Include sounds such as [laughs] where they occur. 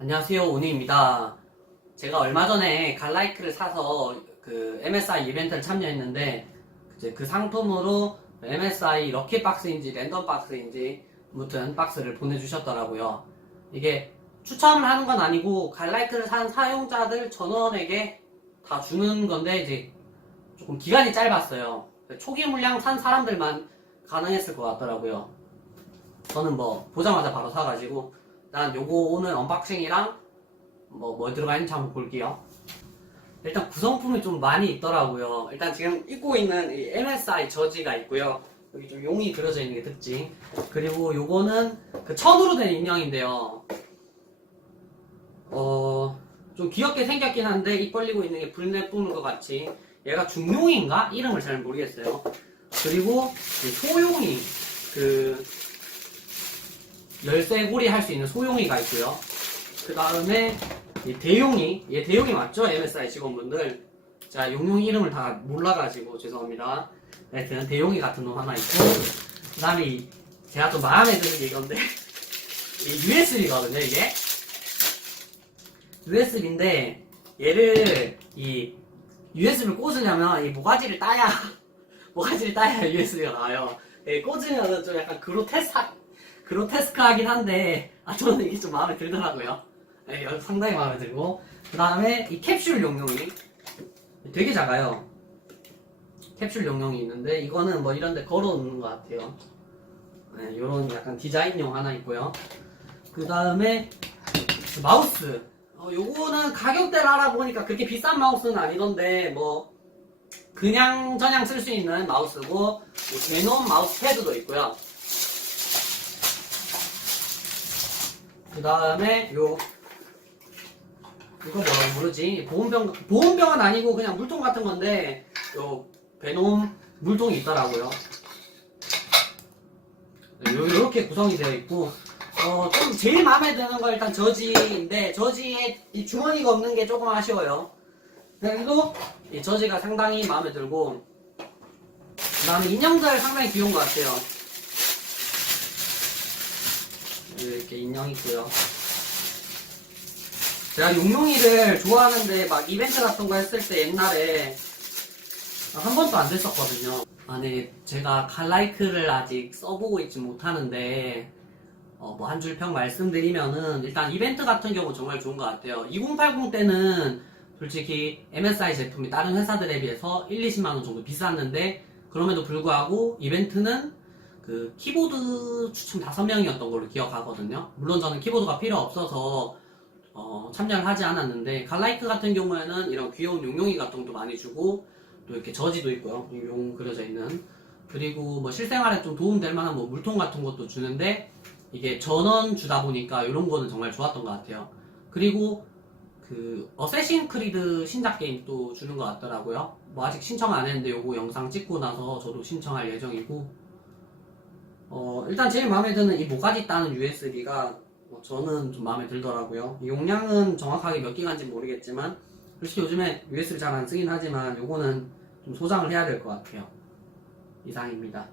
안녕하세요 오니입니다. 제가 얼마 전에 갈라이크를 사서 그 MSI 이벤트를 참여했는데 이제 그 상품으로 MSI 럭키 박스인지 랜덤 박스인지 아무튼 박스를 보내주셨더라고요. 이게 추첨을 하는 건 아니고 갈라이크를 산 사용자들 전원에게 다 주는 건데 이제 조금 기간이 짧았어요. 초기 물량 산 사람들만 가능했을 것 같더라고요. 저는 뭐 보자마자 바로 사가지고 일단 요거 오늘 언박싱이랑 뭐, 뭐 들어가 있는지 한번 볼게요. 일단 구성품이 좀 많이 있더라고요. 일단 지금 입고 있는 이 MSI 저지가 있고요. 여기 좀 용이 그려져 있는 게 특징. 그리고 요거는 그 천으로 된 인형인데요. 어, 좀 귀엽게 생겼긴 한데 입 벌리고 있는 게 불내 뿜는 것 같이. 얘가 중용인가? 이름을 잘 모르겠어요. 그리고 이 소용이 그 열쇠고리 할 수 있는 소용이가 있고요. 그 다음에 이 대용이, 얘 대용이 맞죠? MSI 직원분들. 자, 용용 이름을 다 몰라가지고 죄송합니다. 하여튼 대용이 같은 놈 하나 있고, 그 다음에 이 제가 좀 마음에 드는 게 이건데, [laughs] 이 USB거든요, 이게. USB인데, 얘를, 이, USB를 꽂으려면 이 모가지를 따야, [laughs] 모가지를 따야 [laughs] USB가 나와요. 예, 꽂으면은 좀 약간 그로테스하, 그로테스크하긴 한데, 아, 저는 이게 좀 마음에 들더라고요. 예, 이거 상당히 마음에 들고. 그 다음에 이 캡슐 용용이 되게 작아요. 캡슐 용용이 있는데, 이거는 뭐 이런데 걸어놓는 것 같아요. 네, 요런 약간 디자인용 하나 있고요. 그 다음에 마우스. 어, 요거는 가격대를 알아보니까 그렇게 비싼 마우스는 아니던데, 뭐, 그냥 저냥 쓸 수 있는 마우스고, 뭐 제놈 마우스 패드도 있고요. 그 다음에 요 이거 뭐라 모르지 보온병 보온병은 아니고 그냥 물통 같은 건데 요 베놈 물통이 있더라고요. 네, 요 이렇게 구성이 되어 있고 어 좀 제일 마음에 드는 건 일단 저지인데 저지에 이 주머니가 없는 게 조금 아쉬워요. 그래도 이 저지가 상당히 마음에 들고 그다음에 인형들 상당히 귀여운 것 같아요. 이렇게 인형 있고요. 제가 용용이를 좋아하는데 막 이벤트 같은 거 했을 때 옛날에 한 번도 안 됐었거든요. 아니 제가 갈라이크를 아직 써보고 있지 못하는데 어, 뭐 한 줄 평 말씀드리면은 일단 이벤트 같은 경우 정말 좋은 것 같아요. 2080 때는 솔직히 MSI 제품이 다른 회사들에 비해서 1, 20만 원 정도 비쌌는데 그럼에도 불구하고 이벤트는 그 키보드 추첨 5명이었던 걸로 기억하거든요. 물론 저는 키보드가 필요 없어서 어, 참여를 하지 않았는데 갈라이크 같은 경우에는 이런 귀여운 용용이 같은 것도 많이 주고 또 이렇게 저지도 있고요. 용 그려져 있는 그리고 뭐 실생활에 좀 도움될 만한 뭐 물통 같은 것도 주는데 이게 전원 주다 보니까 이런 거는 정말 좋았던 것 같아요. 그리고 그 어쌔신 크리드 신작 게임 또 주는 것 같더라고요. 뭐 아직 신청 안 했는데 요거 영상 찍고 나서 저도 신청할 예정이고 어, 일단 제일 마음에 드는 이 모가지 따는 USB가 저는 좀 마음에 들더라고요. 이 용량은 정확하게 몇 기가인지 모르겠지만 솔직히 요즘에 USB 잘 안 쓰긴 하지만 요거는 좀 소장을 해야 될 것 같아요. 이상입니다.